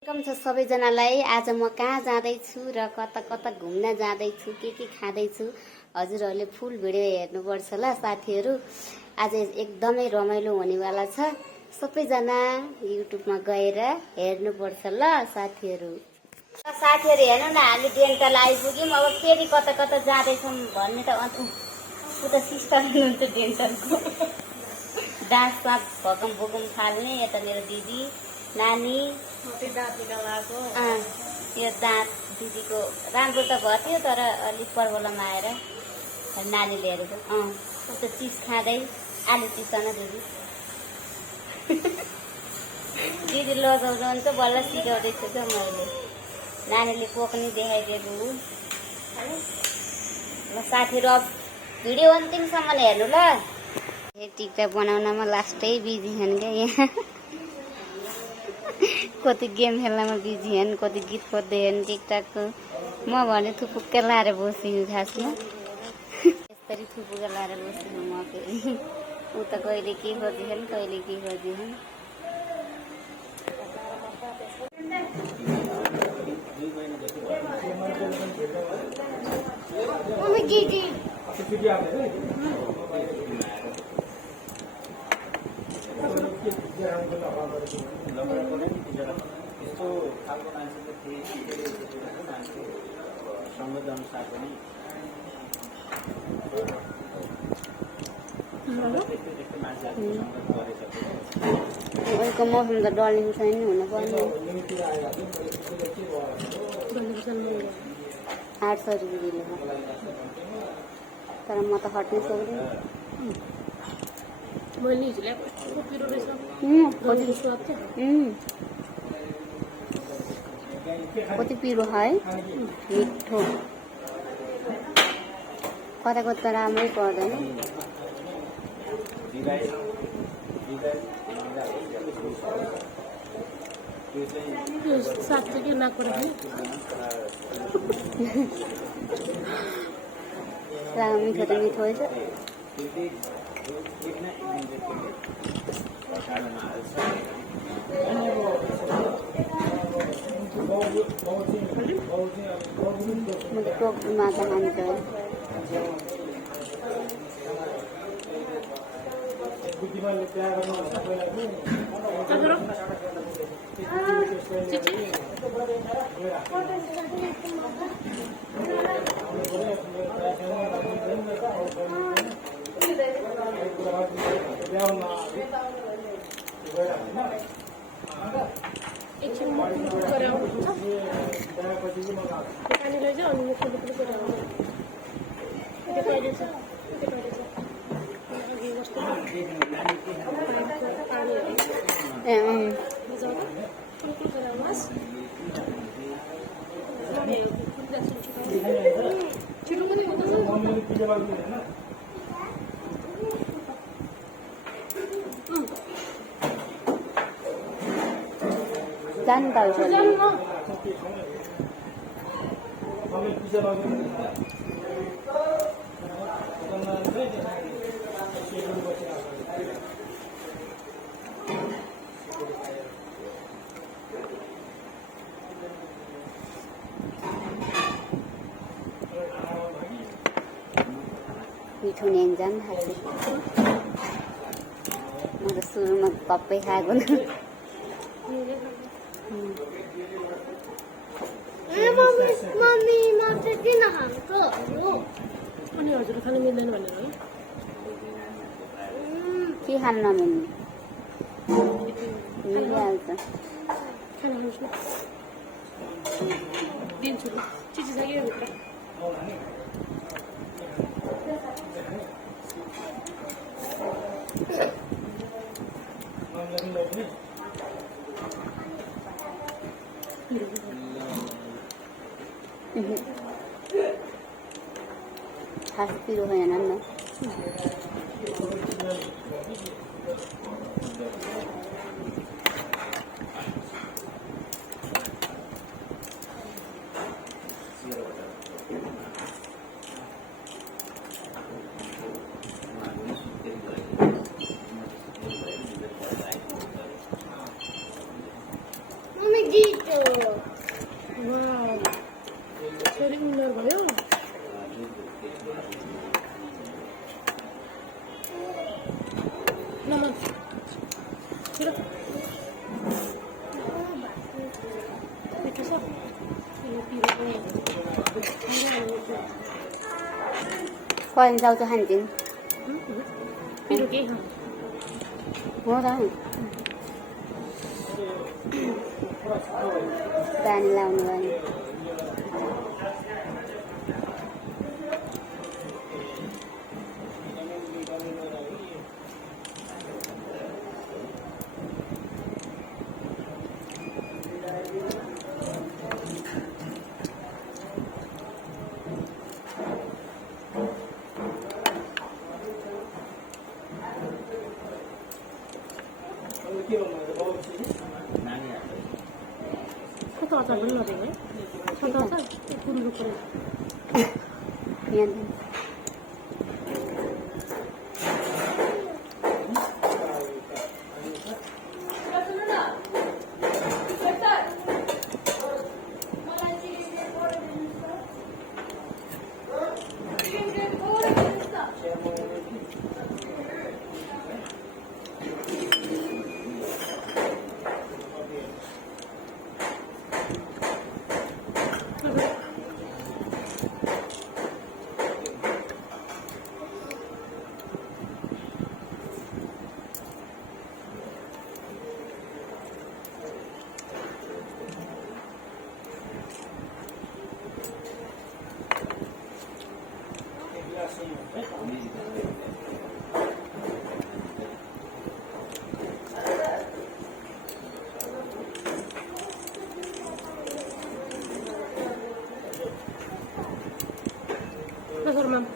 Welcome छ सबैजनालाई। आज म कहाँ जाँदैछु र कता कता घुम्न जाँदैछु, के खाँदैछु हजुरहरूले फुल भिडियो हेर्नुपर्छ ल साथीहरू। आज एकदमै रमाइलो हुनेवाला छ। सबैजना युट्युबमा गएर हेर्नुपर्छ ल साथीहरू। साथीहरू हेर्नु न, हामी डेन्टल आइपुग्यौँ। अब फेरि कता कता जाँदैछौँ भन्ने त उता सिस्टर हुनुहुन्छ डेन्टलको। डाँस साँच भकम भुकुम फाल्ने। यता मेरो दिदी नानी यो दाँत दिदीको राम्रो त भयो तर अलिक प्रब्लम आएर नानी लिएर उता चिज खाँदै आलु चिसन दिदी दिदी लजाउँछ बल्ल सिकाउँदैछु त मैले। नानीले पोक्ने देखाइदिएको ल साथीहरू। अब भिडियो अन्तिमसम्म हेर्नु ल। टिकटक बनाउनमा लास्टै बिजी छन् क्या यहाँ। कति गेम खेल्नमा बिजी छन्, कति गीत खोज्दैछन् टिकटकको। म भने थुपुक्कै लाएर बसेको खासमा। यसरी थुपुक्कै लाएर बसेको म फेरि। उता कहिले के खोजिछन् कहिले के खोजिछन्। यस्तो खालको मान्छे त मान्छे सङ्गत अनुसार पनि अहिलेको मौसम त डल्ने छैन हुनुपर्ने। 800 रुपियाँ किलो छ, तर म त हट्नु सक्दिनँ। कति पिरो है, मिठो। कता कता राम्रै पर्दैन। मिठो त मिठो है। मैले टोक्रो माछा खान्छ। जानु त मिठो न्याङ्जान खाएको। म त सुरुमा कप्पै खाएको। के खान नमिल्ने मिलिहाल्छ। खास पिरो होइन न। Con rau cho hành chín. पिरोके Mua đó. Đàn lao người. छोटो अचार पनि नदिएको है छोटो अचार पुरुको पऱ्यो Nhân. Mam.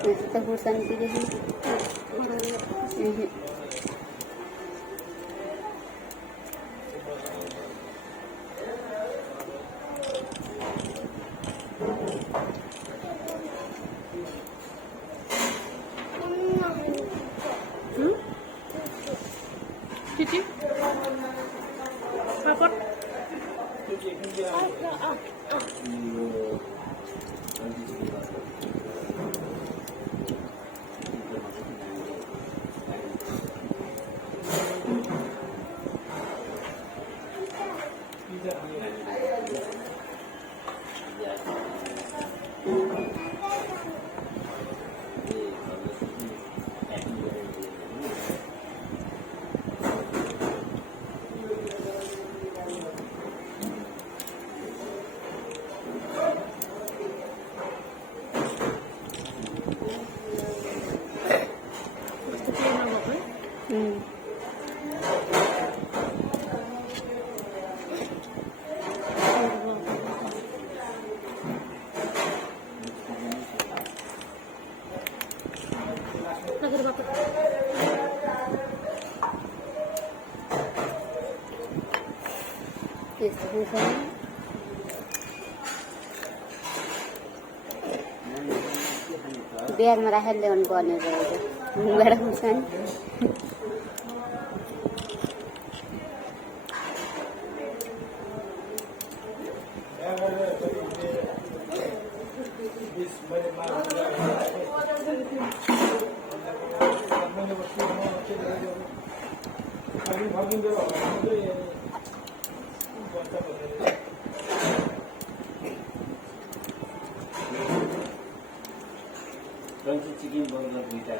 Kita bosan gitu sih. Cici? Papot? बिहारमा राखेर ल्याउनु पर्ने रहेछ घुमबाट हुन्छ नि चिकन बर्गर दुईटा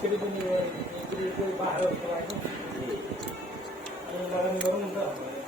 फेरि पनि कोही बाह्र जस्तो लाग्यो अनि लगानी गरौँ न त